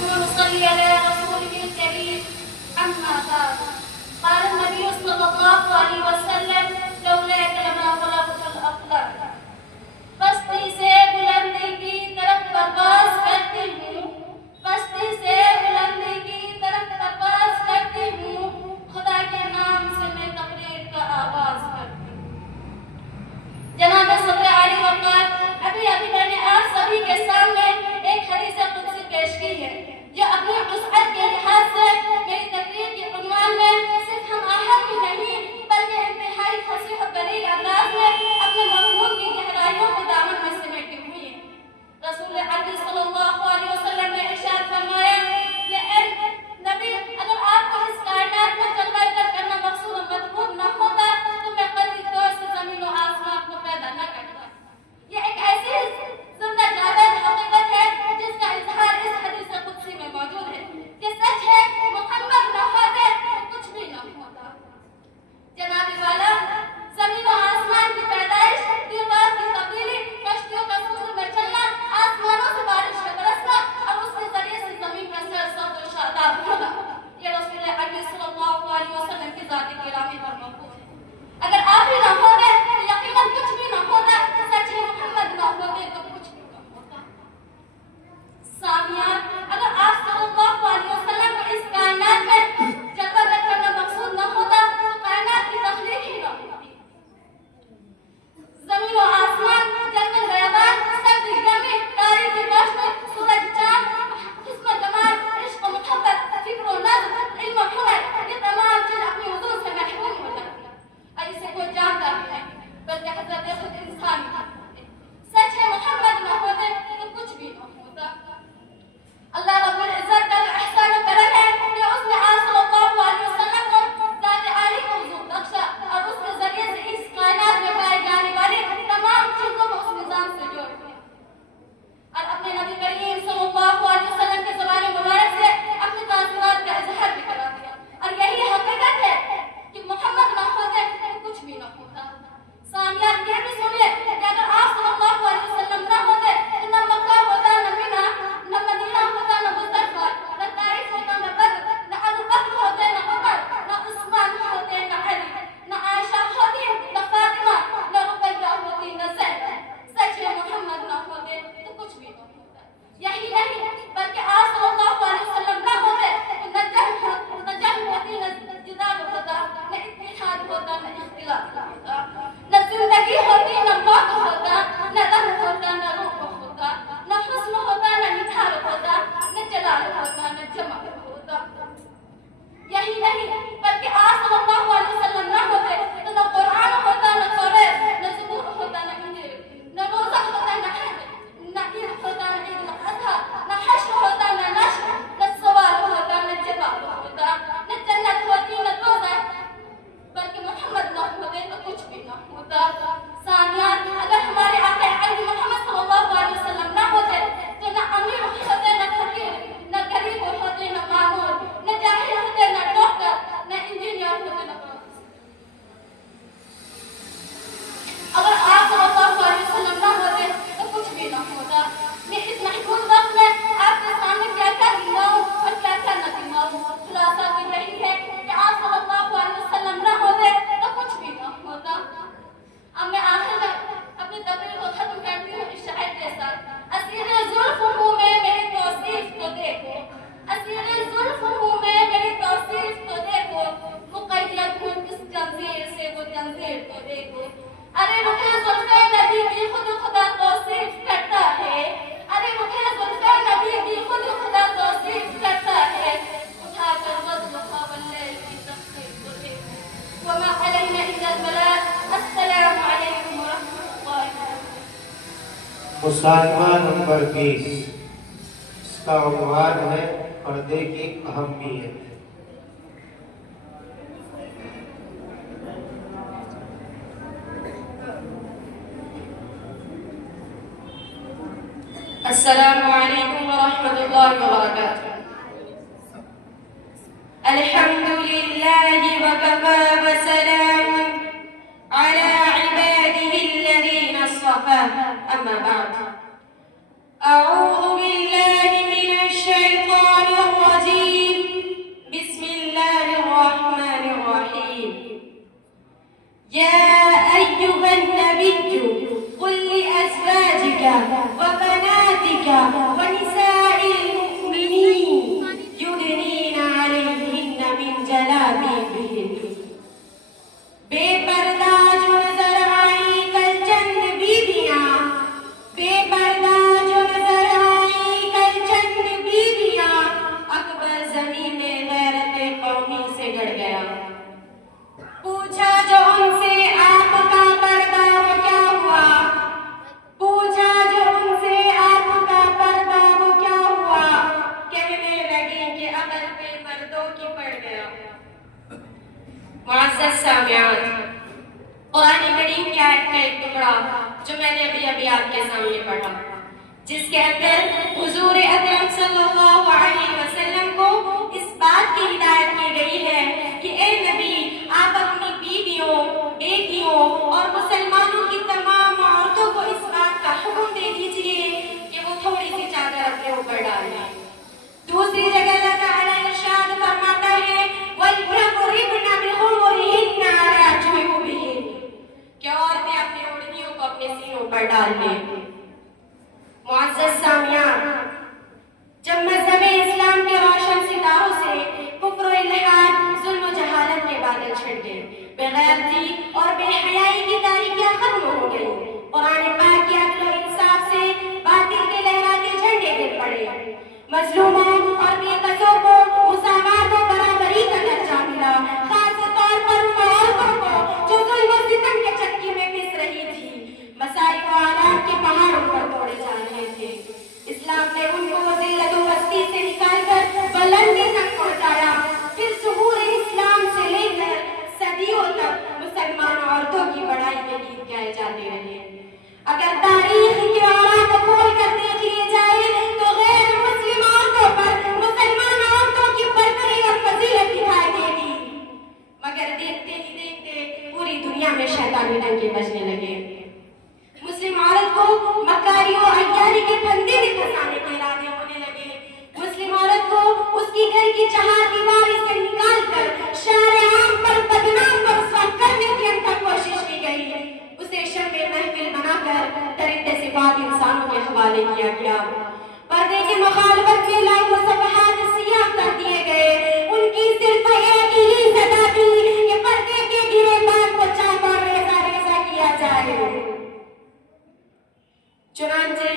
ونصلي على رسوله الكريم. أما بعد، قال النبي صلى الله عليه وسلم: لولاك لما خلقت الأخلاق. پستی سے بلندی کی طرف پرواز کرتی ہوں، پستی سے بلندی کی طرف پرواز کرتی ہوں، خدا کے نام سے میں تقریر کا آغاز کرتی ہوں۔ جناب صدر عالی وقار، ابھی میں نے آپ سبھی کے سامنے ایک حدیث قدسی پیش کی ہے جو اپنی وسعت کے لحاظ سے میری تقریر کے عنوان میں صرف ہم آہنگ ہی نہیں بلکہ انتہائی فصیح و بلیغ انداز میں اپنے مضمون کی گہرائیوں کے دامن میں سمیٹی ہوئی ہے۔ رسول اکرم صلی اللہ علیہ وسلم نے ارشاد فرمایا کہ اے نبی، اگر آپ کو اس کائنات میں جلوہ گر کرنا مقصود و مطلوب نہ ہوتا تو میں قطعی طور سے زمین و آسمان کو پیدا نہ کرتا۔ یہ ایک ایسی زندہ جاوید حقیقت ہے جس کا اظہار اس حدیث قدسی میں موجود ہے کہ سچ ہے محمد نہ ہوتے تو کچھ بھی نہ ہوتا۔ جناب والا، زمین و آسمان کی پیدائش، دیوار کی تبدیلی، کشتیوں کا سفر میں چلنا، آسمانوں سے بارش کا برسنا اور اس کے ذریعے سے زمین کا سرسبز و شاداب ہونا، یہ رسول اکرم صلی اللہ علیہ وسلم کی ذات گرامی پر موقوف ہے۔ اگر آپ ہی نہ ہوتے تو یقیناً کچھ بھی نہ ہوتا، سچ ہے محمد نہ ہوتے تو کچھ بھی نہ ہوتا۔ سامعین، اگر آپ صلی اللہ علیہ وسلم کو اس کائنات میں جلوہ گر کرنا مقصود نہ ہوتا تو کائنات کی تخلیق ہی نہ ہوتی۔ زمین و آسمان، جنگل بیابان، سردی گرمی، تاریکی روشنی، سورج چاند، حسن و جمال، عشق و محبت، فکر و نظم، علم و ہنر، یہ تمام چیز اپنی حضور سے محروم ہو جاتی ہیں اور اسے کوئی جانتا بھی نہیں بلکہ حضرت خود انسان ہی ہوتے۔ سچ ہے محمد نہ ہوتے تو کچھ بھی نہ ہوتا۔ اللہ رب العزت کا احسان و کرم ہے کہ اس نے آپ صلی اللہ علیہ وسلم کو ذات عالی کو حضور بخشا اور اس کے ذریعے سے اس کائنات میں پائی جانے والی تمام چیزوں کو اس نظام سے جوڑ دیا اور اپنے نبی کریم صلی اللہ علیہ وسلم کے زبان مبارک سے اپنی تاثرات کا اظہار بھی کرا دیا اور یہی حقیقت ہے کہ محمد نہ ہوتے تو کچھ بھی نہ ہوتا۔ سامعین، یہ بھی سنیے کہ اگر آپ صلی اللہ علیہ وسلم نہ ہوتے تو نہ مکہ ہوتا، نہ مینا، نہ مدینہ ہوتا، نہ مزدلفہ، نہ طائف ہوتا، نہ بدر، نہ ابو بکر ہوتے، نہ عمر، نہ عثمان ہوتے، نہ علی، نہ عائشہ ہوتی، نہ فاطمہ، نہ رقیہ ہوتی، نہ زینب۔ سچ ہے محمد نہ ہوتے تو کچھ بھی نہ ہوتا۔ یہی نہیں بلکہ آپ صلی اللہ علیہ وسلم نہ ہوتے تو نہ جنگ ہوتی، نہ جدال ہوتا، نہ اتحاد ہوتا، نہ اختلاف ہوتا، نہ زندگی ہوتی، نہ موت ہوتا، نہ دم ہوتا، نہ روح ہوتا، نہ حسن ہوتا، نہ نکھار ہوتا، نہ جلال ہوتا، نہ جمال ہوتا۔ یہی نہیں بلکہ آپ صلی اللہ علیہ وسلم نہ ہوتے تو نہ قرآن ہوتا، نہ توریت، نہ زبور ہوتا، نہ انجیل، نہ روزہ ہوتا، نہ حج، نہ عید ہوتا، نہ عید الاضحیٰ، نہ حشر ہوتا، نہ نشر، نہ سوال ہوتا، نہ جواب ہوتا، نہ جنت ہوتی، نہ دوزخ، بلکہ محمد نہ ہوتے تو کچھ بھی نہ ہوتا۔ سامعین، اگر ہمارے آقا علی محمد صلی اللہ علیہ وسلم نہ ہوتے تو نہ امیر ہوتے، نہ فقیر، نہ غریب ہوتے، نہ معمول، نہ جاہل ہوتے، نہ ڈاکٹر، نہ انجینئر ہوتے، نہ پروفیسر۔ اگر آپ صلی اللہ علیہ وسلم نہ ہوتے تو کچھ بھی نہ ہوتا۔ میں اس محدود وقت میں آپ کے سامنے کیا کیا گنواؤں اور کیا کیا نہ گنواؤں، خلاصہ تو یہی ہے کہ آپ صلی اللہ علیہ وسلم نہ ہوتے تو کچھ بھی نہ ہوتا۔ اب میں آخر میں اپنی تقریر کو ختم کرتی ہوں اس شاعر کے ساتھ: اسیر زلف ہوں میں میری توصیف تو دیکھو، اسیر زلف ہوں میں میری توصیف تو دیکھو، مقید ہوں کس جنزیر سے وہ جنزیر تو دیکھو۔ ارے رخ زلف نبی کی خود خدا توصیف کرتا ہے، ارے رخ زلف نبی کی خود خدا توصیف کرتا ہے، اٹھا کر وضلها واللیل کی تخفیف تو دیکھو۔ وما علینا الا البلاغ۔ السلام علیکم ورحمۃ اللہ وبرکاتہ۔ مصاحبہ نمبر 20، اس کا عنوان ہے پردے کی اہمیت۔ السلام علیکم ورحمۃ اللہ وبرکاتہ۔ الحمد للہ وکفى وسلام على عباده الذين اصطفى، أما بعد، أعوذ بالله من الشيطان معزز سامعین، قرآن کریم کی آیت کا ایک ٹکڑا جو میں نے ابھی آپ کے سامنے پڑھا، جس کے اندر حضور اکرم صلی اللہ علیہ وسلم کو اس بات کی ہدایت کی گئی ہے کہ اے نبی، آپ اپنی بیویوں، بیٹیوں اور مسلمانوں کی تمام عورتوں کو اس بات کا حکم دے دیجئے کہ وہ تھوڑی سی چادر اپنے اوپر ڈال لیں۔ دوسری جگہ اللہ تعالیٰ ارشاد فرماتا ہے وَلْيَضْرِبْنَ بِخُمُرِهِنَّ عَلَىٰ جُيُوبِهِنَّ، کہ عورتیں اپنی اوڑھنیوں کو اپنے سینوں پر ڈال لیں۔ معزز سامعین، جب مذہب اسلام کے روشن ستاروں سے کفر و الحاد، ظلم و جہالت کے بادل چھٹ گئے، بے غیرتی اور بے حیائی کی تاریکیاں ختم ہو گئی، قرآن پاک کے عدل و انصاف سے باطل کے لہراتے جھنڈے گر پڑے، مظلوموں اور بے قصوں کو مساوات و برابری کا درجہ ملا، خاص طور پر ان عورتوں کو جو ظلم و ستم کے چکی میں پس رہی تھی، مسائل و آلات کے پہاڑوں پر توڑے جا رہے تھے۔ اسلام نے ان کو ذلت و پستی سے نکال کر بلندی تک پہنچایا، پھر ظہور اسلام سے لے کر صدیوں تک مسلمان عورتوں کی بڑائی کے گیت گائے جاتے رہے۔ اگر تاریخ کے اوراق کو کھول کر دیکھ لیے جائے تو غیر مسلم عورتوں پر مسلمان عورتوں کی برتری اور فضیلت دکھائی دے گی، مگر دیکھتے ہی دیکھتے پوری دنیا میں شیطانی ڈنکے بجنے لگے۔ مسلم عورت کو مکاری و عیاری کے پھندے میں پھنسانے کے ارادے ہونے لگے، مسلم عورت کو اس کی گھر کی چہار دیواری سے نکال کر شارع عام پر بدنام و رسوا کرنے کی انتہا کوشش کی گئی، اسے شرم محفل بنا کر درندے صفات انسانوں کے حوالے کیا گیا، پردے کی مخالفت میں لاکھوں صفحات سیاہ کر دیے گئے، ان کی صرف ایک ہی صدا تھی کہ پردے کے گرے بال کو چاک اور ریزہ ریزہ کیا جائے۔ چنانچہ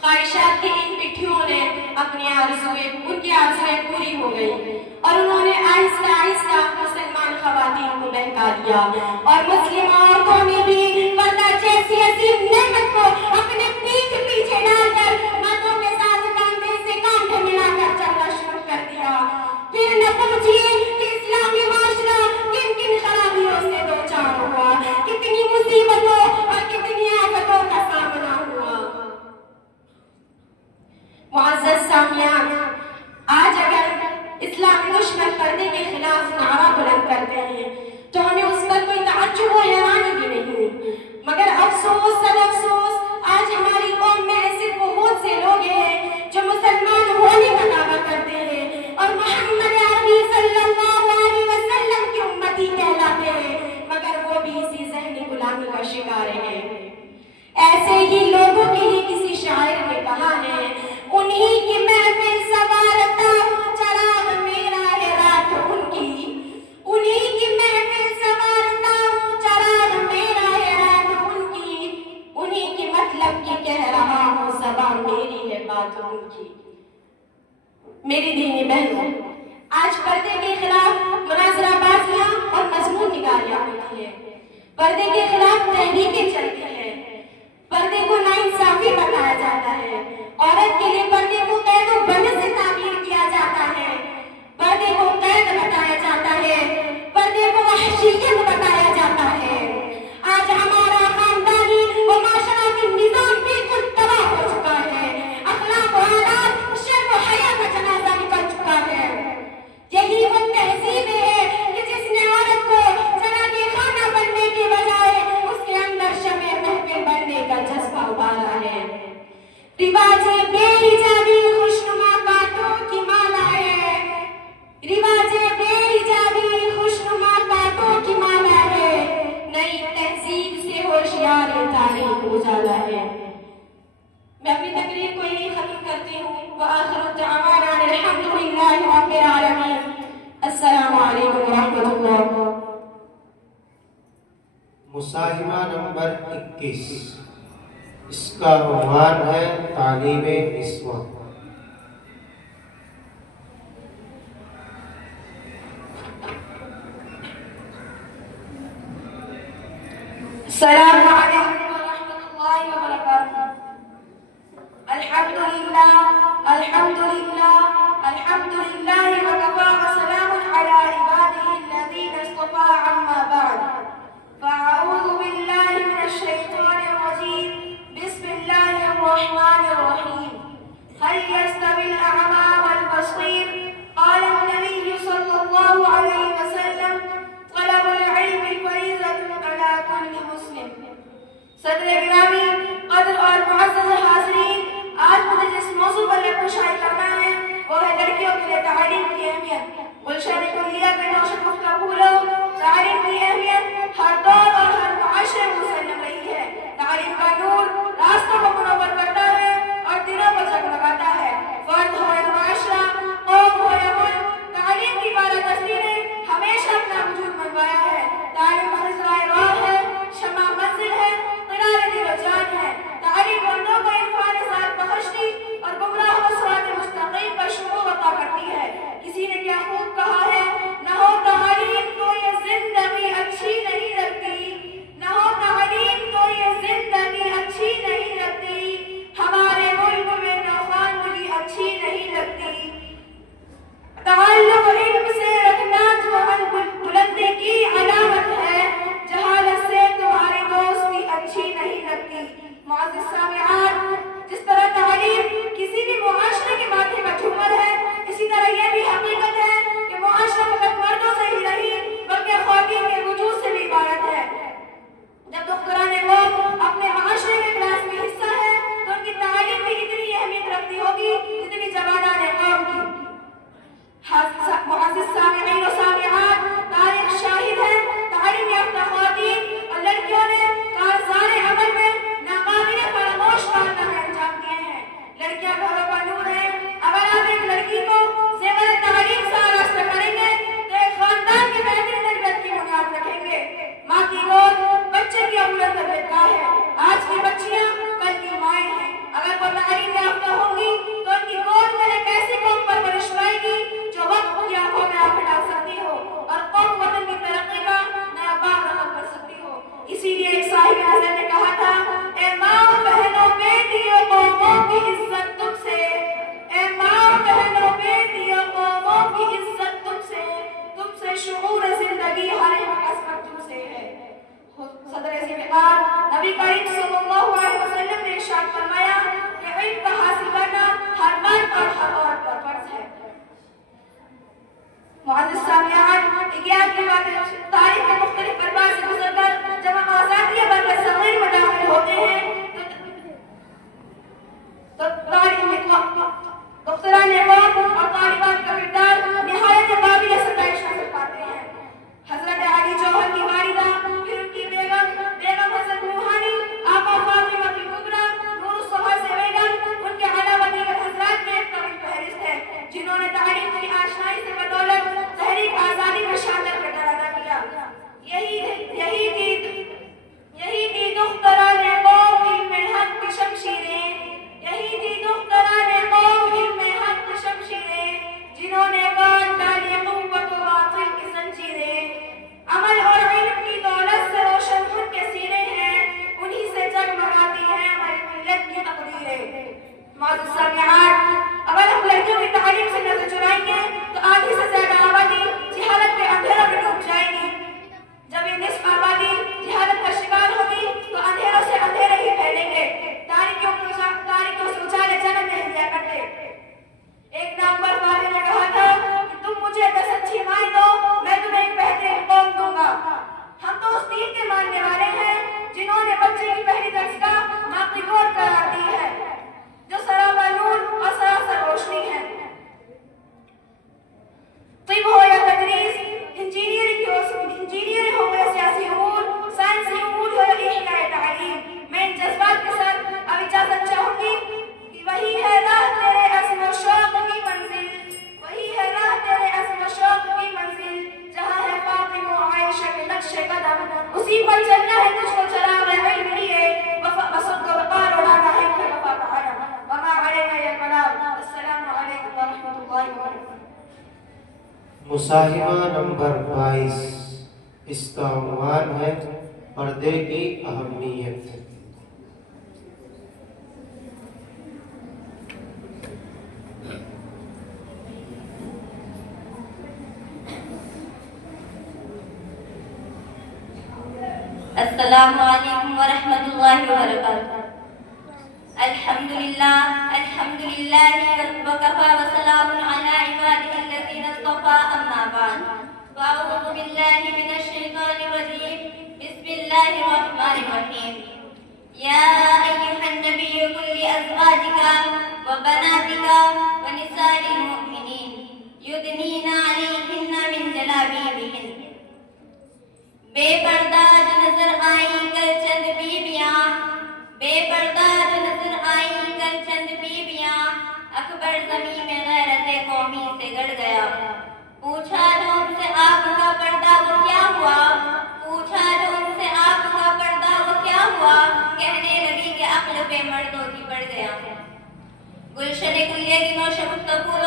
خواہشات کی ان پٹھیوں نے ان کی آرزویں پوری ہو گئی اور انہوں نے آہستہ آہستہ مسلمان خواتین کو بہکا دیا، اور مسلم عورتوں نے بھی پردہ جیسی عظیم نعمت کو اپنے پیٹھ پیچھے ڈال کر مردوں کے ساتھ کاندھے سے کاندھے ملا کر چلنا شروع کر دیا۔ پھر نہ پوچھیے کہ اسلامی معاشرہ کن کن خرابیوں سے دوچار ہوا، کتنی مصیبتوں اور کتنی آفتوں کا سامنا ہوا۔ معزز سامعین، آج اگر اسلامی دشمن پردے کے خلاف نعرہ بلند کرتے ہیں تو ہمیں اس پر کوئی تعجب و حیرانی بھی نہیں، مگر افسوس سد افسوس آج ہماری قوم میں ایسے بہت سے لوگ ہیں جو مسلمان ہونے کا دعویٰ کرتے ہیں اور محمد عربی صلی اللہ علیہ وسلم کی امتی کہلاتے ہیں، مگر وہ بھی اسی ذہنی غلامی کا شکار ہیں۔ ایسے ہی لوگوں کے لیے کسی شاعر نے کہا ہے، انہی کی محفل سوارتا ہوں چراغ میرا ہے رات ان کی، انہی کی محفل سوارتا ہوں چراغ میرا ہے رات ان کی، انہی کی مطلب کی کہہ رہا ہوں زبان میری ہے بات ان کی۔ میری دینی بہنوں، آج پردے کے خلاف مناظرہ بازیاں اور مضمون نگاریاں ہوتی ہیں، پردے کے خلاف تحریکیں چلتی ہیں، پردے کو ناانصافی بتایا جاتا ہے، عورت کے لیے پردے کو قید و بند سے تعبیر کیا جاتا ہے، پردے کو قید بتایا جاتا ہے، پردے کو وحشیت بتایا جاتا ہے۔ آج ہمارا خاندانی و معاشرتی نظام بالکل تباہ ہو چکا ہے، اخلاق و عادات شرم و حیا کا جنازہ نکل چکا ہے۔ یہی وہ تہذیب ہے کہ جس نے عورت کو چراغ خانہ بننے کے بجائے اس کے اندر شمع محفل بننے کا جذبہ ابھارا ہے۔ رواج بے حجابی خوشنما کانٹوں کی مالا ہے، رواج بے حجابی خوشنما کانٹوں کی مالا ہے، نئی تہذیب سے ہوشیار تاریخ اجالا ہے۔ میں اپنی تقریر کو یہی ختم کرتی ہوں، وآخر دعوانا الحمدللہ رب العالمین۔ السلام علیکم ورحمۃ اللہ۔ مصاحبہ نمبر 21، اس کا عنوان ہے تعلیم نسواں۔ السلام علیکم ورحمۃ اللہ وبرکاتہ۔ الحمدللہ الحمدللہ الحمدللہ وکفی وسلام علی عبادہ الذین اصطفی عما هل يستوي الأعمى والبصير؟ قال النبي صلى الله عليه وسلم طلب العلم فریضۃ علی کل مسلم۔ صدر گرامی، قدر اور معزز حاضرین، آج مجھے جس موضوع پر لفظ شائع کرنا ہے وہ ہے لڑکیوں کے لیے تعلیم کی اہمیت۔ گلشن کلیہ کے نوشد گفتگو پھولو، تعلیم کی اہمیت ہر دور اور ہر معاشرے میں مسلم رہی ہے۔ تعلیم کا نور راستوں کو منور کرتا ہے اور دلوں کو جگمگاتا ہے۔ فرد ہو یا معاشرہ، قوم ہو یا ملک، تعلیم کی بالادستی نے ہمیشہ اپنا وجود منوایا ہے۔ تعلیم خضرائے راہ ہے، شمع منزل ہے، قرار دل و جان ہے۔ تعلیم بندوں کو عرفان ذات بخشتی اور گمراہ و صراط مستقیم پر شعور عطا کرتی ہے۔ کسی نے کیا خوب کہا ہے، نہ ہو تعلیم تو یہ زندگی اچھی نہیں لگتی، نہ ہو تعلیم تو یہ زندگی اچھی نہیں لگتی، ہمارے ملک میں نوخواندگی اچھی نہیں لگتی۔ تعلق علم سے رکھنا جو بلندی کی علامت ہے، جہالت سے تمہاری دوستی اچھی نہیں لگتی۔ معزز سامعین، جس طرح تعلیم کسی بھی معاشرے کے ماتھے کا جھومر ہے، اسی طرح یہ بھی حقیقت ہے کہ معاشرہ فقط مردوں سے ہی نہیں بلکہ خواتین کے وجود سے بھی عبارت ہے۔ جب دختران قوم اپنے معاشرے کے کلاس میں حصہ ہے تو ان کی تعلیم بھی اتنی اہمیت رکھتی ہوگی جتنی جوانان قوم کی۔ معزز سامعین و سامعات، تاریخ شاہد ہے تعلیم یافتہ خواتین اور لڑکیوں نے کارزار عمل میں ناقابل فراموش کارنامے انجام دیے ہیں۔ لڑکیاں گھروں کا نور ہیں۔ اگر آپ ایک لڑکی کو زیور تعلیم سے آراستہ کریں گے تو ایک خاندان کی بہترین تربیت کی بنیاد رکھیں گے۔ ماں کی گود بچے کی اول تربیت ہے۔ آج کی بچیاں کل کی مائیں ہیں۔ اگر وہ تعلیم یافتہ ہوں گی تو ان کی گود میں ایک ایسی قوم پرورش پائے گی جو وقت کی آنکھوں میں آنکھ ڈال سکتی ہو اور قوم وطن کی ترقی کا نیا باب رقم کر سکتی ہو۔ اسی لیے ایک صاحب اعظم نے کہا تھا، اے ماں بہنوں بیٹیوں قوموں کی عزت تم سے، اے ماں بہنوں بیٹیوں قوموں کی عزت تم سے شعور زندگی ہر عظمت تم سے ہے۔ صدر ذوالفقار نبی کریم صلی اللہ علیہ وسلم نے ارشاد فرمایا کہ علم کا حاصل کرنا ہر مرد اور ہر عورت پر فرض ہے۔ معزز سامعین، اگیان کی باتیں تاریخ کے مختلف ادوار سے گزر کر جب ہم آزادی بر صغیر میں داخل ہوتے ہیں تو دختران قوم اور طالبات کا کردار نہایت قابل ستائش حاصل پاتے ہیں۔ حضرت علی جوہر کی والدہ، پھر ان کی بیگم حضرت روحانی، آقا فاطمہ الکبریٰ، نور الصبح سے بیگم، ان کے علاوہ دیگر حضرات کی ایک طویل فہرست ہے جنہوں نے تعلیم کی آشنائی سے بدولت تحریک آزادی میں شاندار کردار ادا کیا۔ یہی تھی دختران قوم علم حق کی شمشیریں، یہی تھی دختران قوم علم حق کی شمشیریں، جنہوں نے کاٹ ڈالی قوت و باطل کی زنجیریں۔ عمل اور علم کی دولت سے روشن خود کے سینے ہیں، انہی سے جگمگاتی ہیں ہماری ملت کی تقدیریں۔ معزز سامعین، اگر ہم لڑکیوں کی تعلیم سے نظر چرائیں گے تو آدھی سے زیادہ آبادی جہالت کے اندھیروں میں ڈوب جائے گی۔ جب یہ نصف آبادی جہالت کا شکار ہوگی تو اندھیروں سے اندھیرے ہی پھیلیں گے، تاریکیوں سے اجالے جنم نہیں دیا کرتے۔ ایک نامور والد نے کہا تھا کہ تم مجھے 10 اچھی مائیں دو، میں تمہیں ایک بہترین قوم دوں گا۔ ہم تو اس دین کے ماننے والے ہیں جنہوں نے بچے کی پہلی درس کا ماں کی گود قرار دی ہے، جو سراپا نور اور سراسر روشنی ہے۔ طب ہو یا تدریس، انجینئرنگ ہو یا سیاسی امور، سائنسی امور ہو یا احیاء تعلیم، میں ان جذبات کے ساتھ اب اجازت چاہوں گی کہ وہی ہے راہ تیرے عزم و شوق کی منزل، وہی ہے راہ تیرے عزم و شوق کی منزل، جہاں ہے فاطمہ و عائشہ کے نقش قدم، اسی پر چلنا ہے تجھ کو چراغ علم لیے، وصد و وقار اڑانا ہے کہ وفا کا علم، وما علینا یا البلاغ۔ السلام علیکم ورحمۃ اللہ وبرکاتہ۔ مصاحبہ نمبر 22 اس کا عنوان ہے پردے کی اہمیت۔ السلام علیکم ورحمۃ اللہ وبرکاتہ۔ الحمدللہ الحمد لله وكفى وسلام على عباده الذين اصطفى أما بعد فأعوذ بالله من الشيطان الرجيم بسم الله الرحمن الرحيم يا أيها النبي قل لأزواجك وبناتك ونساء المؤمنين يدنين عليهن من جلابيبهن بے پردہ جو نظر آئیں کل چند بیبیاں بے پردہ جو نظر آئیں کل چند بیبیاں اکبر زمین میں غیرت قومی سے گڑ گیا پوچھا جو ان سے آپ کا پردہ وہ کیا ہوا پوچھا جو ان سے آپ کا پردہ وہ کیا ہوا کہنے لگی کہ عقل پہ مردوں کی پڑ گیا گلشن کلیہ کی نوش گفتگو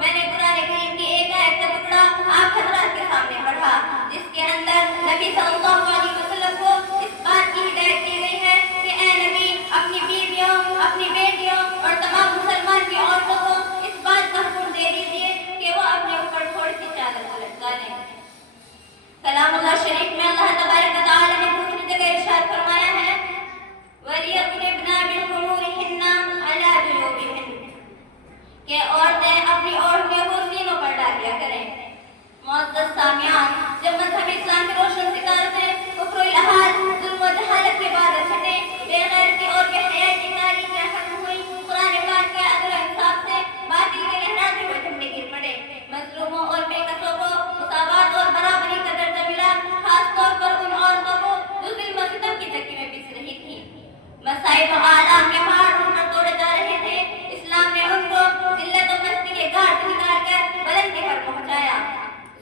میں نے قرآن کریم کی ایک آیت کا ٹکڑا آپ حضرات کے سامنے پڑھا جس کے اندر نبی صلی اللہ علیہ وسلم کو اس بات کی ہدایت کی گئی ہے کہ اے نبی اپنی بیویوں اپنی بیٹیوں اور تمام مسلمان کی عورتوں کو اس بات کا حکم دے دیجیے کہ وہ اپنے اوپر تھوڑی سی چادر کو لٹکا لیں کلام اللہ شریف میں اللہ تبارک و تعالی نے دوسری جگہ ارشاد فرمایا ہے وَلْيَضْرِبْنَ بِخُمُورِهِنَّ عَلَى جُيُوبِهِنَّ کہ عورتیں اپنی عورتوں کو سینوں پر ڈال دیا کریں معزز سامعین جب مذہب اسلام کے روشن ستاروں سے کفر و الحاد ظلم و جہالت کے بعد چھٹے بے غیرتی اور بے حیائی کی تاریخیں ختم ہوئی قرآن پاک کے عدل و انصاف سے باطل کے لہراتے ہوئے جھنڈے گر پڑے مظلوموں اور بے قصوں کو مساوات اور برابری کا درجہ ملا خاص طور پر ان عورتوں کو جو ظلم و ستم کی چکی میں پس رہی تھیں مصائب و آلام کے پہاڑ ان پر توڑے جا رہے تھے اسلام نے ان کو ذلت و پستی کے گھاٹ نکال کر بلندی پر پہنچایا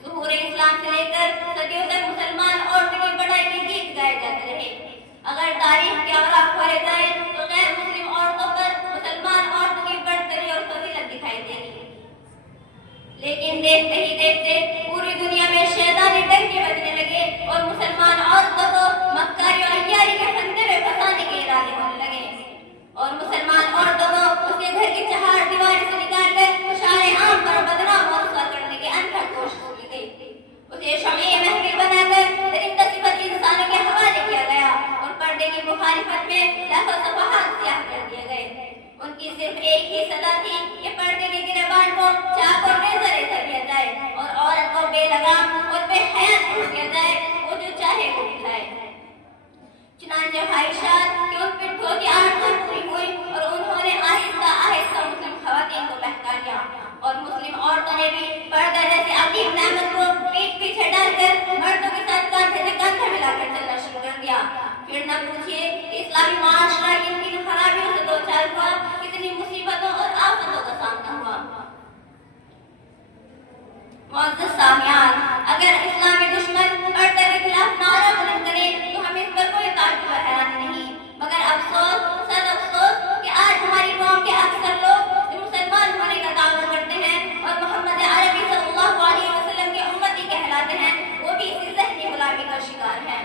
ظہور اسلام سے لے کر صدیوں تک مسلمان عورتوں کی بڑائی کے گیت گائے جاتے رہے اگر تاریخ کے اوراق کھولے جائیں تو غیر مسلم عورتوں پر مسلمان عورتوں کی برتری اور فضیلت دکھائی دے گی لیکن دیکھتے ہی دیکھتے پوری دنیا میں شیطانی ڈنکے بجنے لگے اور مسلمان عورتوں کو مکاری اور عیاری کے پھندے میں پھنسانے کے ارادے ہونے لگے اور مسلمان عورتوں کو اس کے گھر کی چہار دیواری سے نکال کر شارع عام پر بدنام اور رسوا کرنے کے انتھک کوشش کی گئی اسے شمع محفل بنا کر درندہ صفت انسانوں کے حوالے کیا گیا اور پردے کی مخالفت میں لاکھوں صفحات سیاہ کر دیے گئے ان کی صرف ایک ہی صدا تھی کہ پردے کے گریبان کو چاک اور ریزہ ریزہ کیا جائے اور عورت کو بے لگام اور بے حیا چھوڑ دیا جائے وہ جو چاہے وہ دکھائے چنانچہ خواہشات کہ ان پٹھوں کی آرزو پوری ہوئی اور انہوں نے آہستہ آہستہ مسلم خواتین کو بہکا لیا اور مسلم عورتوں نے بھی پردہ جیسے عظیم نعمت کو پیٹ پیچھے ڈال کر مردوں کے ساتھ کاندھے سے کاندھا ملا کر چلنا شروع کر دیا پھر نہ پوچھیے کہ اسلامی معاشرہ کن کن خرابیوں سے دو چار ہوا کتنی مصیبتوں اور آفتوں کا سامنا ہوا معزز سامعین اگر اسلامی دشمن پردے کے خلاف نعرہ بلند کرے تو ہم اس پر کوئی تعجب و حیران نہیں مگر افسوس صد افسوس کہ آج ہماری قوم کے اکثر لوگ جو مسلمان ہونے کا دعویٰ کرتے ہیں اور محمد عربی صلی اللہ علیہ وسلم کے امتی کہلاتے ہیں وہ بھی اسی ذہنی غلامی کا شکار ہیں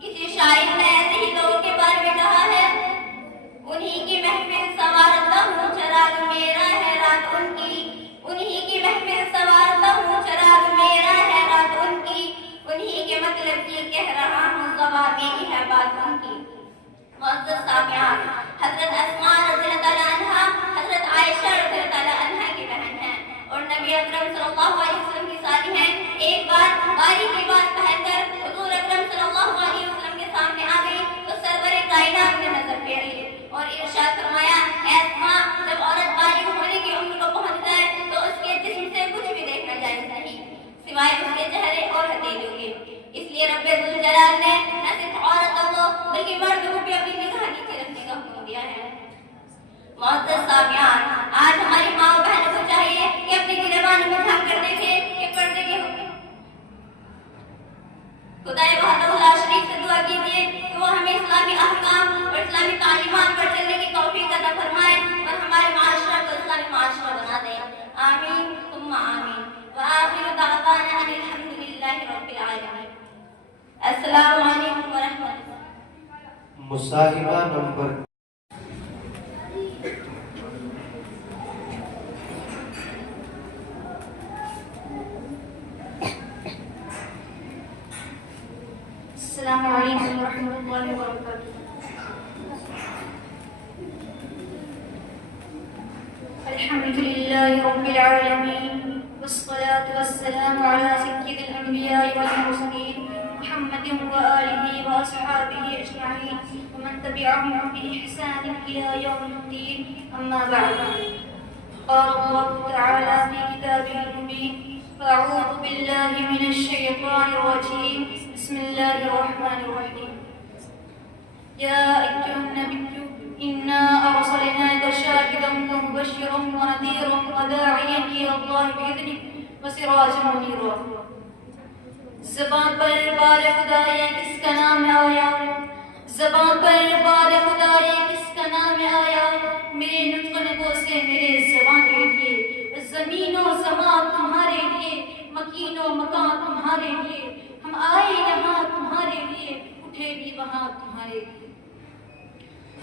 کسی شاعر نے ایسے ہی لوگوں کے بارے میں کہا ہے انہی کی محفل سوارتا ہوں چراغ میرا ہے رات ان کی انہی کی محفل سوارتا ہوں چراغ میرا ہے رات ان کی انہی کے مطلب کی کہہ رہا ہوں زبان میری ہے بات ان کی معزز سامعین حضرت اسماء رضی اللہ تعالیٰ عنہا حضرت عائشہ رضی اللہ تعالیٰ عنہا کی بہن ہیں اور نبی اکرم صلی اللہ علیہ وسلم کی سالی ہیں ایک بار باری کی بات پہن کر حضور اکرم صلی اللہ علیہ وسلم کے سامنے آ گئی تو سرور کائنات نے نظر پھیری اور ارشاد فرمایا اے اسماء جب عورت بالغ ہونے کی عمر کو پہنچ جائے تو اس کے جسم سے کچھ بھی دیکھنا جائز نہیں سوائے اس کے چہرے اور ہتھیلیوں کے اس لیے رب ذوالجلال نے نہ صرف عورتوں کو بلکہ مردوں کو بھی اپنی نگاہ نیچے رکھنے کا حکم دیا ہے معزز سامعین آج ہماری ماں و بہنوں کو چاہیے کہ اپنے گریبان میں جھانک کر دیکھے کہ پردے کے حکم خدائے وحدہ لا شریک سے دعا کیجیے کہ وہ ہمیں اسلامی احکام اور اسلامی تعلیمات پر چلنے کی توفیق عطا فرمائے اور ہمارے معاشرہ کو اسلامی معاشرہ بنا دے آمین ثم آمین وآخر دعوانا ان الحمد للہ رب العالمین السلام علیکم ورحمۃ اللہ مصاحبہ نمبر السلام علیکم ورحمۃ اللہ وبرکاتہ الحمد لله رب العالمين، والصلاة والسلام على سيد الأنبياء والمرسلين محمد وآله وأصحابه أجمعين ومن تبعهم بإحسان إلى يوم الدين. أما بعد، قال الله تعالى في كتابه المبين: أعوذ بالله من الشيطان الرجيم، بسم الله الرحمن الرحيم. يا أيها النبي إنا أرسلناك شاهدا ومبشرا ونذيرا وداعيا إلى الله بإذنه وسراجا منيرا. زبان پر بار خدائے کس کا نام آیا، زبان پر بار خدائے کس کا نام آیا، میرے نطق نگوں سے میرے زبان کے لیے، زمین و زمان تمہارے لیے، مکین و مکان تمہارے لیے، ہم آئے یہاں تمہارے لیے، اٹھے بھی وہاں تمہارے لیے.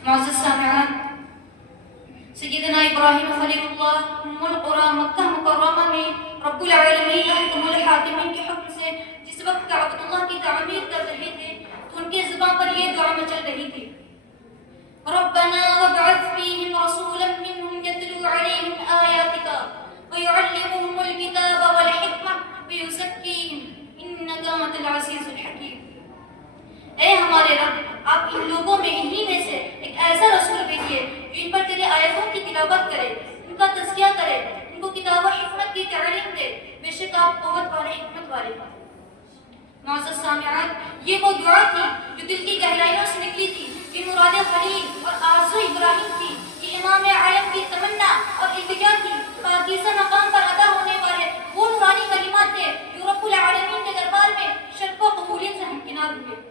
معزز سامعان، سیدنا ابراہیم خلیل اللہ ام القریٰ مکہ مکرمہ میں رب العالمین احکم الحاکمین کے حکم سے جس وقت کعبۃ اللہ کی تعمیر کر رہے تھے تو ان کے زبان پر یہ دعا مچل رہی تھی: ربنا وابعث فیہم رسولا منہم یتلو علیہم آیاتک ویعلمہم الکتاب والحکمہ ویزکیہم انک انت العزیز الحکیم. اے ہمارے رب، آپ ان لوگوں میں انہی میں سے ایک ایسا رسول بھیجیے جو ان پر تیرے آیتوں کی تلاوت کرے، ان کا تزکیہ کرے، ان کو کتاب و حکمت کی تعلیم دے، بے شک آپ بہت بڑے حکمت والے ہیں. معزز سامعین، یہ وہ دعا تھی جو دل کی گہرائیوں سے نکلی تھی، یہ مراد خلیل اور آرزو ابراہیم تھی، یہ امام عالم کی تمنا اور التجا تھی. پاکیزہ مقام پر ادا ہونے والے وہ نورانی کلمات تھے جو رب العالمین کے دربار میں شرف و قبولیت سے ہمکنار ہوئے.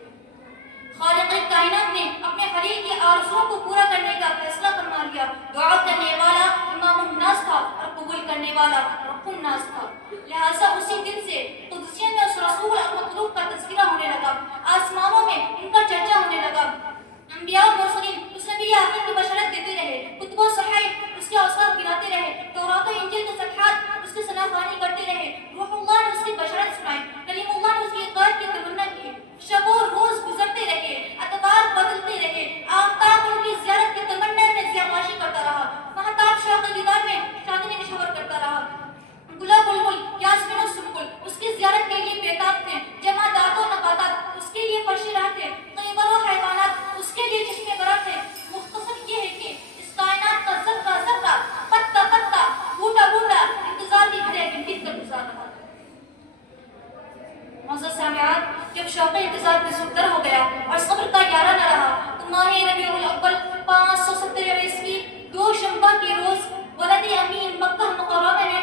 خالق کائنات نے اپنے خلیل کی آرزوؤں کو پورا کرنے کا فیصلہ فرما لیا. دعا کرنے والا امام الناس تھا اور قبول کرنے والا رب الناس تھا. لہٰذا اسی دن سے قدسیہ میں اس رسول اور مطلوب کا تذکرہ ہونے لگا، آسمانوں میں ان کا چرچا ہونے لگا. انبیاء و مرسلین اس نبی آخر کی بشارت دیتے رہے، کتب و صحائف اس کے اوصاف گناتے رہے، تورات و انجیل کے صفحات اس کی ثناخوانی کرتے رہے. روح اللہ نے اس کی بشارت سنائی، کلیم اللہ نے اس کی اطاعت کی تمنا کی. شب و روز گزرتے رہے، اتوار بدلتے رہے، آفتاب ان کی زیارت کی تمنا میں زیاداشی کرتا رہا، مہتاب شوق دیدار میں چاندنی نشور کرتا رہا. گلاب بلبل یاسمین و سنبل اس کی زیارت کے لیے بیتاب تھے، جمادات و نباتات اس کے لیے فرش راہ تھے، طیور و حیوانات اس کے لیے چشمے برا تھے. مختصر یہ ہے کہ اس کائنات کا ذرہ ذرہ، پتا پتا، بوٹا بوٹا انتظار کی گھڑیاں گن کر گزار رہا تھا. معزز سامعین، جب شوق انتظار بے سدر ہو گیا اور صبر کا یارہ نہ رہا تو ماہ ربیع الاول 570 عیسوی 2 شنبہ کے روز ولد امین مکہ مکرمہ میں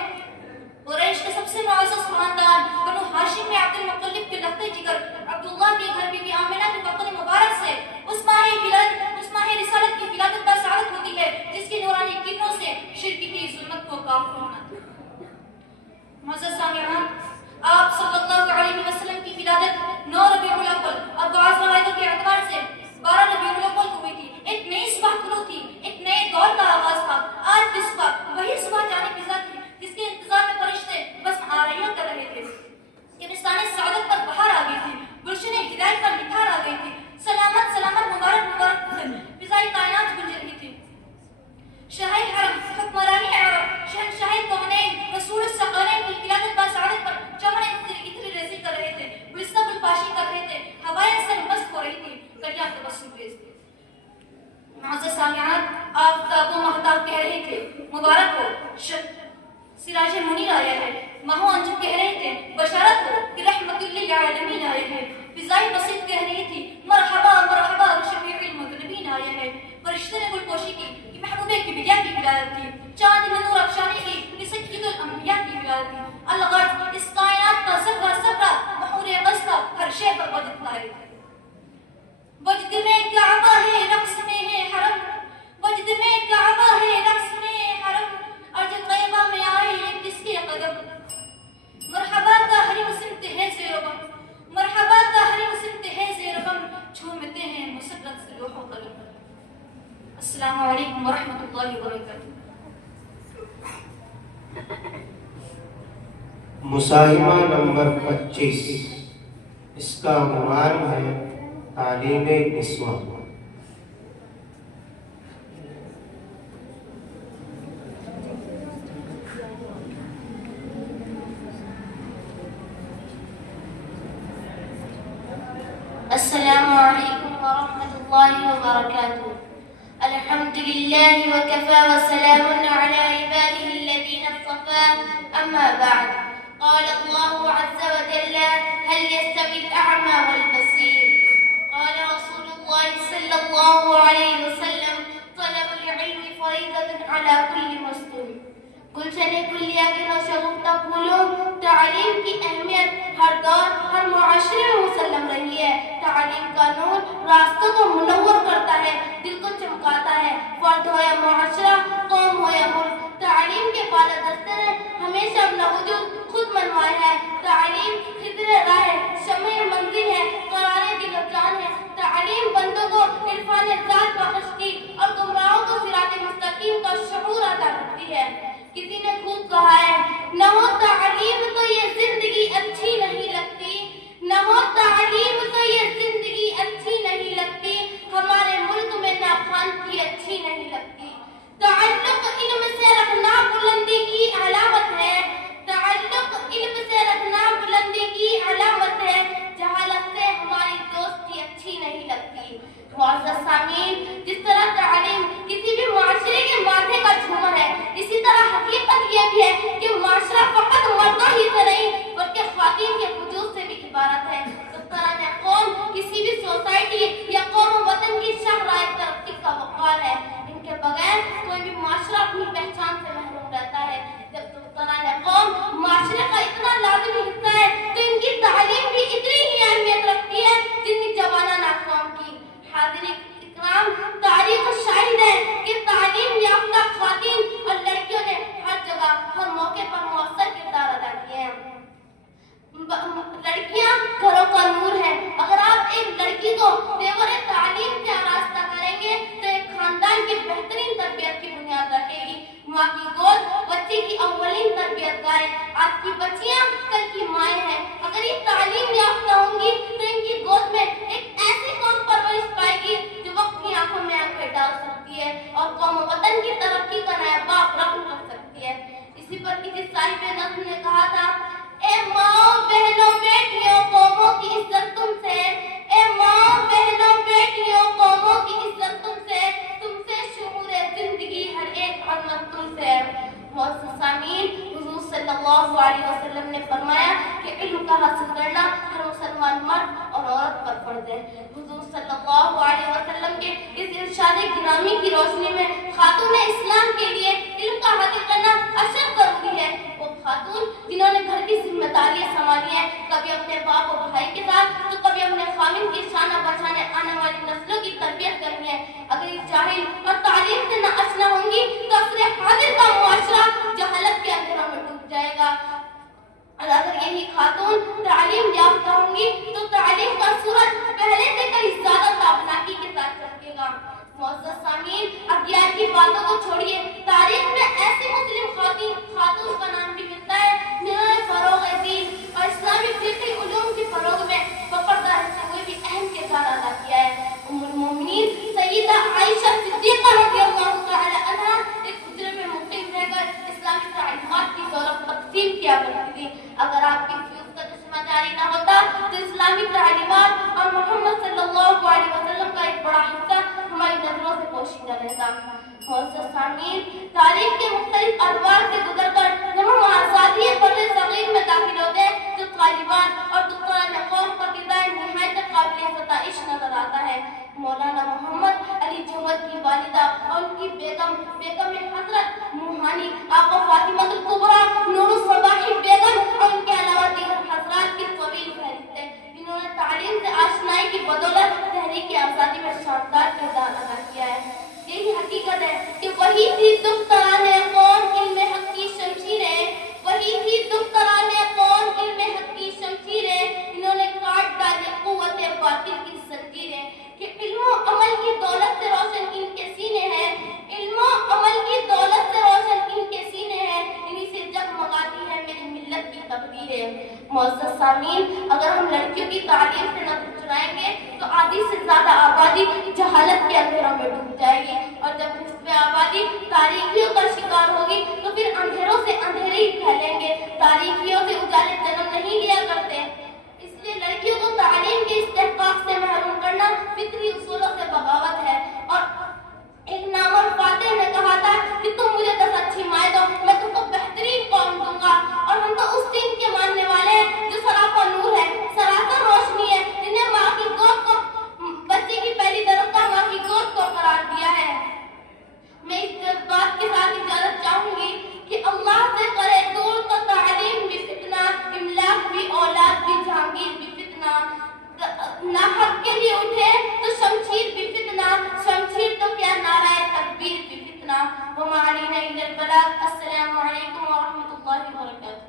قریش کے سب سے معزز خاندان بنو ہاشم میں عبد المطلب کے لخت جگر عبداللہ کے گھر بی بی آمنہ کے بطن مبارک سے اس ماہ رسالت کی ولادت کا سعادت ہوتی ہے جس کی نورانی کرنوں سے شرک کی ظلمت کو کافر ہونا تھا. معزز سامعین، آپ صلی اللہ علیہ وسلم کی ولادت 9 ربیع الاول اور بعض روایتوں کے اعتبار سے 12 ربیع الاول کو ہوئی تھی. ایک نئی صبح طلوع تھی، ایک نئے دور کا آغاز تھا. آج کی صبح وہی صبح جانے فضا تھی جس کے انتظار میں فرشتے بس آرائیاں کر رہے تھے. انسان سعادت پر بہار آ گئی تھی، گلشن ہدایت پر نکھار آ گئی تھی. سلامت سلامت مبارک مبارک فضائی کائنات گونج رہی تھی. شاہی حرم، حکمرانی عرب، شہنشاہی کونین، رسول الثقلین کی ولادت با سعادت پر چمن اتری ریزی کر رہے تھے، گلستہ گلپاشی کر رہے تھے، ہوائیں سر مست ہو رہی تھی، کلیاں تبسم ریز تھی. معزز سامعین، آفتاب و مہتاب کہہ رہے تھے مبارک ہو، سراج منیر آیا ہے. ماہو انجم کہہ رہے تھے بشارت ہو کہ رحمت للعالمین آئے ہیں. فضائی بسیط کہہ رہی تھی مرحبا مرحبا شفیع المذنبین آئے ہیں. فرشتے نے گل پوشی کی کہ محبوب کبریا کی ولادت تھی. چاند نے نور افشانی کی کہ سید الانبیاء کی ولادت تھی. الغرض اس کائنات کا ذرہ ذرہ محور قصہ ہر شے پر وجد لائے تھے. وجد میں کعبہ ہے، رقص میں ہے حرم، وجد میں کعبہ ہے، رقص میں ہے حرم، ارض طیبہ میں آئے ہیں کس کے قدم. مرحبا کا حرم سمت ہے زیر بم، مرحبا کا حرم سمت ہے زیر بم، جھومتے ہیں مسرت سے لوح و قلم. السلام علیکم ورحمۃ اللہ وبرکاتہ. مصاحبہ نمبر 25 اس کا عنوان ہے تعلیم نسواں. السلام علیکم ورحمۃ اللہ وبرکاتہ. الحمد لله وكفى وسلام على عباده الذين اصطفى. أما بعد، قال الله عز وجل: هل يستوي الأعمى والبصير؟ قال رسول الله صلى الله عليه وسلم: طلب العلم فريضة على كل مسلم. گلشن کلیہ کے نوش گفتگو تعلیم کی اہمیت ہر دور ہر معاشرے میں مسلم رہی ہے. تعلیم کا نور راستوں کو منور کرتا ہے، دل کو چمکاتا ہے. فرد ہو یا معاشرہ، قوم ہو یا ملک، تعلیم کے بالادستے نے ہمیشہ اپنا وجود خود منوایا ہے. تعلیم خضر راہ ہے، شمع منزل ہے، قرار دل و جان ہے. تعلیم بندوں کو عرفان ذات بخشتی اور گمراہوں کو صراط مستقیم کا شعور عطا کرتی ہے. کسی نے خوب کہا ہے: نہ ہو تعلیم تو یہ زندگی اچھی نہیں لگتی، نہ ہو تعلیم تو یہ زندگی اچھی نہیں لگتی، ہمارے ملک میں ناخوانگی اچھی نہیں لگتی. تعلق علم سے رکھنا بلندی کی علامت ہے، تعلق علم سے رکھنا بلندی کی علامت ہے، جہالت سے ہماری دوستی اچھی نہیں لگتی. معزز سامعین، جس طرح تعلیم کسی بھی معاشرے کے ماتھے کا جھومر ہے، اسی طرح حقیقت یہ بھی ہے کہ معاشرہ فقط مردوں ہی سے نہیں بلکہ خواتین کے وجود سے بھی عبارت ہے. اس طرح قوم کسی بھی سوسائٹی یا قوم و وطن کی شاہراہ ترقی کا وقار ہے. ان کے بغیر کوئی بھی معاشرہ اپنی پہچان سے محروم رہتا ہے. جب سلطان قوم معاشرے کا اتنا لازمی حصہ ہے تو ان کی تعلیم بھی اتنی ہی اہمیت رکھتی ہے جتنی جوانانہ قوم کی. حاضرین اکرام، تاریخ شاہد ہے کہ تعلیم یافتہ خواتین اور لڑکیوں نے ہر جگہ ہر موقع پر مؤثر کردار ادا کیے ہیں. لڑکیاں گھروں کا نور ہے. اگر آپ ایک لڑکی کو زیور تعلیم سے آراستہ کریں گے تو ایک خاندان کی بہترین تربیت کی بنیاد رکھے گی. ماں کی گود بچے کی اولین تربیت گاہ ہے. آج کی بچیاں کل کی مائیں ہیں. اگر یہ تعلیم یافتہ ہوں گی تو ان کی گود میں ایک ایسی قوم پرورش پائے گی جو وقت کی آنکھوں میں آنکھیں ڈال سکتی ہے اور قوم و وطن کی ترقی کا نیا باب رقم کر سکتی ہے. اسی پر کسی صاحب نظم نے کہا تھا: اے ماں بہنوں بیٹیوں قوموں کی عزت تم سے، اے ماں بہنوں بیٹیوں قوموں کی عزت تم سے شعور زندگی ہر ایک عظمت تم سے. معزز سامعین، حضور صلی اللہ علیہ وسلم نے فرمایا کہ علم کا حاصل کرنا ہر مسلمان مرد اور عورت پر فرض ہے. حضور صلی اللہ علیہ وسلم کے اس ارشاد گرامی کی روشنی میں خاتون اسلام کے لیے علم کا حاصل کرنا اشد ضروری ہے. وہ خاتون جنہوں نے گھر کی ذمہ داریاں سنبھالی ہیں، کبھی اپنے باپ و بھائی کے ساتھ تو کبھی اپنے خاوند کی شانہ بچانے آنے والی نسلوں کی تربیت کرنی ہے. اگر یہ جاہل اور تعلیم سے نہ آشنا ہوں گی تو عصر حاضر کا معاشرہ جہالت کے اندھیروں میں ڈوب جائے گا. اور اگر یہی خاتون تعلیم یافتہ ہوں گی تو تعلیم کا سورج پہلے سے کئی زیادہ تابناکی کے ساتھ چمکے گا. معزز سامعین، اگیار کی باتوں کو چھوڑیے، تاریخ میں ایسی مسلم خاتون کا نام بھی ملتا ہے جنہوں نے فروغ دین اور اسلامی فقہی علوم کے فروغ میں پکڑدار رہتے ہوئے بھی اہم کردار ادا کیا ہے. ام المومنین سیدہ عائشہ صدیقہ رضی اللہ تعالی عنہا ایک حجرے میں مقیم رہ کر اسلامی تعلیمات کی دولت تقسیم کیا کرتی تھی. اگر آپ کی فیوز کا چشمہ جاری نہ ہوتا تو اسلامی تعلیمات اور محمد صلی اللہ علیہ وسلم کا ایک بڑا حصہ ہماری نظروں سے پوشیدہ رہتا. معزز سامعین، تاریخ کے مختلف ادوار سے گزر کر جب ہم آزادی برِ صغیر میں داخل ہوتے ہیں تو طالبان اور دختران قوم کا کردار نہایت قابل ستائش نظر آتا ہے. مولانا محمد علی جوہر کی والدہ اور ان کی بیگم حضرت موہانی آقا فاطمہ الکبریٰ نور الصباحی بیگم اور ان کے علاوہ دیگر حضرات کی طویل فہرست ہے جنہوں نے تعلیم سے آشنائی کی بدولت تحریک آزادی میں شاندار کردار ادا کیا ہے. یہی حقیقت ہے کہ وہی تھی دختران قوم علم حق کی شمشیریں، وہی تھی دختران قوم علم حق کی شمشیریں، انہوں نے کاٹ ڈالی قوت باطل کی زنجیریں. کہ علم و عمل کی دولت سے روشن ان کے سینے ہیں، علم و عمل کی دولت سے روشن ان کے سینے ہیں، انہی سے جگمگاتی ہے میری ملت کی تقدیریں. معزز سامعین، اگر ہم لڑکیوں کی تعلیم سے نظر چرائیں گے تو آدھی سے زیادہ آبادی جہالت کے اندھیروں میں ڈوب جائے گی، اور جب نصف آبادی تاریکیوں کا شکار ہوگی تو پھر اندھیروں سے اندھیرے ہی پھیلیں گے. تاریکیوں سے اجالے جنم نہیں لیا کرتے، اس لیے لڑکیوں کو تعلیم کے استحقاق سے والصلاة. السلام عليكم ورحمة الله وبركاته.